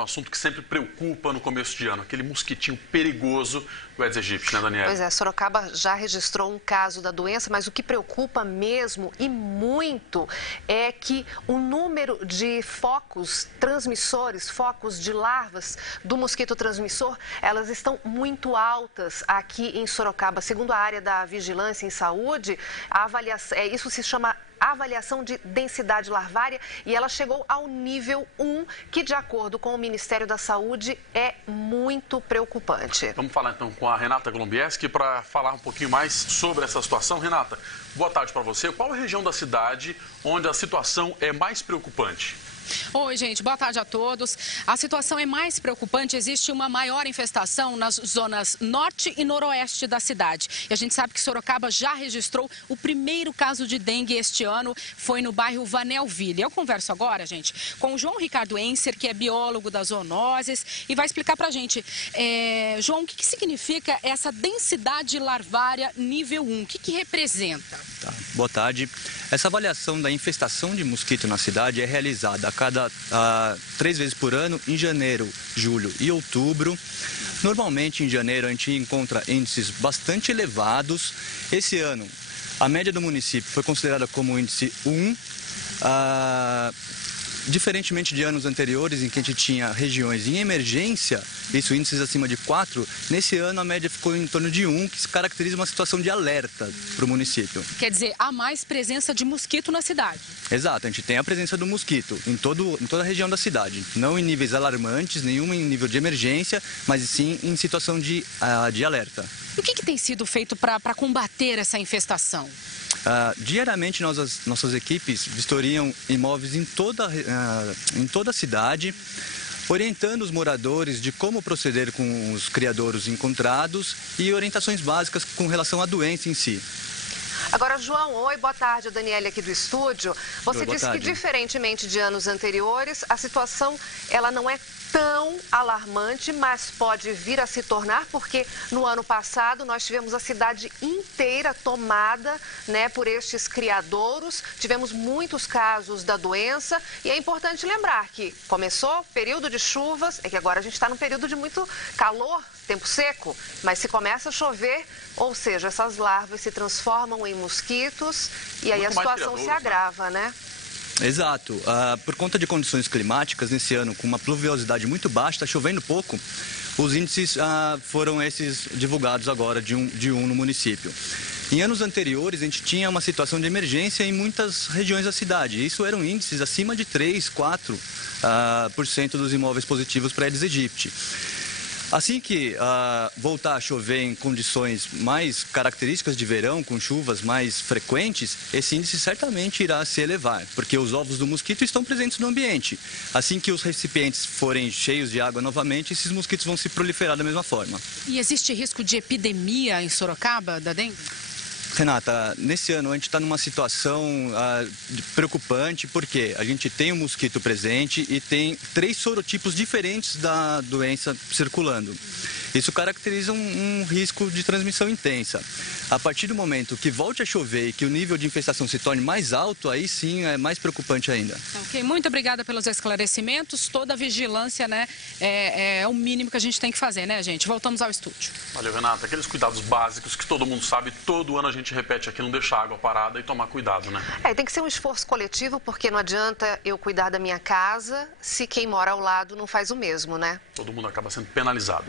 um assunto que sempre preocupa no começo de ano, aquele mosquitinho perigoso do Aedes aegypti, né, Daniela? Pois é, Sorocaba já registrou um caso da doença, mas o que preocupa mesmo e muito é que o número de focos transmissores, focos de larvas do mosquito transmissor, elas estão muito altas aqui em Sorocaba. Segundo a área da Vigilância em Saúde, a avaliação, isso se chama avaliação de densidade larvária e ela chegou ao nível 1, que de acordo com o Ministério da Saúde é muito preocupante. Vamos falar então com a Renata Golombieski para falar um pouquinho mais sobre essa situação. Renata, boa tarde para você. Qual a região da cidade onde a situação é mais preocupante? Oi, gente, boa tarde a todos. A situação é mais preocupante, existe uma maior infestação nas zonas norte e noroeste da cidade. E a gente sabe que Sorocaba já registrou o primeiro caso de dengue este ano, foi no bairro Vanelville. Eu converso agora, gente, com o João Ricardo Enser, que é biólogo das zoonoses, e vai explicar pra gente, João, o que significa essa densidade larvária nível 1? O que representa? Tá, boa tarde. Essa avaliação da infestação de mosquito na cidade é realizada a cada 3 vezes por ano, em janeiro, julho e outubro. Normalmente, em janeiro, a gente encontra índices bastante elevados. Esse ano, a média do município foi considerada como índice 1. Diferentemente de anos anteriores, em que a gente tinha regiões em emergência, isso índices acima de 4, nesse ano a média ficou em torno de 1, que se caracteriza uma situação de alerta para o município. Quer dizer, há mais presença de mosquito na cidade. Exato, a gente tem a presença do mosquito em toda a região da cidade. Não em níveis alarmantes, nenhuma em nível de emergência, mas sim em situação de alerta. E o que tem sido feito para combater essa infestação? Diariamente nossas equipes vistoriam imóveis em toda a cidade, orientando os moradores de como proceder com os criadouros encontrados e orientações básicas com relação à doença em si. Agora, João, oi, boa tarde, a Daniela aqui do estúdio. Você disse que, diferentemente de anos anteriores, a situação ela não é tão alarmante, mas pode vir a se tornar, porque no ano passado nós tivemos a cidade inteira tomada, né, por estes criadouros, tivemos muitos casos da doença e é importante lembrar que começou período de chuvas, é que agora a gente está num período de muito calor, tempo seco, mas se começa a chover, ou seja, essas larvas se transformam em mosquitos e aí a situação se agrava, né? Exato. Por conta de condições climáticas, nesse ano, com uma pluviosidade muito baixa, está chovendo pouco, os índices foram esses divulgados agora de um no município. Em anos anteriores, a gente tinha uma situação de emergência em muitas regiões da cidade. Isso eram índices acima de 3, 4% dos imóveis positivos para Aedes aegypti. Assim que voltar a chover em condições mais características de verão, com chuvas mais frequentes, esse índice certamente irá se elevar, porque os ovos do mosquito estão presentes no ambiente. Assim que os recipientes forem cheios de água novamente, esses mosquitos vão se proliferar da mesma forma. E existe risco de epidemia em Sorocaba da dengue? Renata, nesse ano a gente está numa situação preocupante porque a gente tem um mosquito presente e tem 3 sorotipos diferentes da doença circulando. Isso caracteriza um risco de transmissão intensa. A partir do momento que volte a chover e que o nível de infestação se torne mais alto, aí sim é mais preocupante ainda. Ok, muito obrigada pelos esclarecimentos. Toda a vigilância, né, é o mínimo que a gente tem que fazer, né, gente? Voltamos ao estúdio. Valeu, Renata. Aqueles cuidados básicos que todo mundo sabe, todo ano a gente repete aqui, não deixar a água parada e tomar cuidado, né? Tem que ser um esforço coletivo, porque não adianta eu cuidar da minha casa se quem mora ao lado não faz o mesmo, né? Todo mundo acaba sendo penalizado.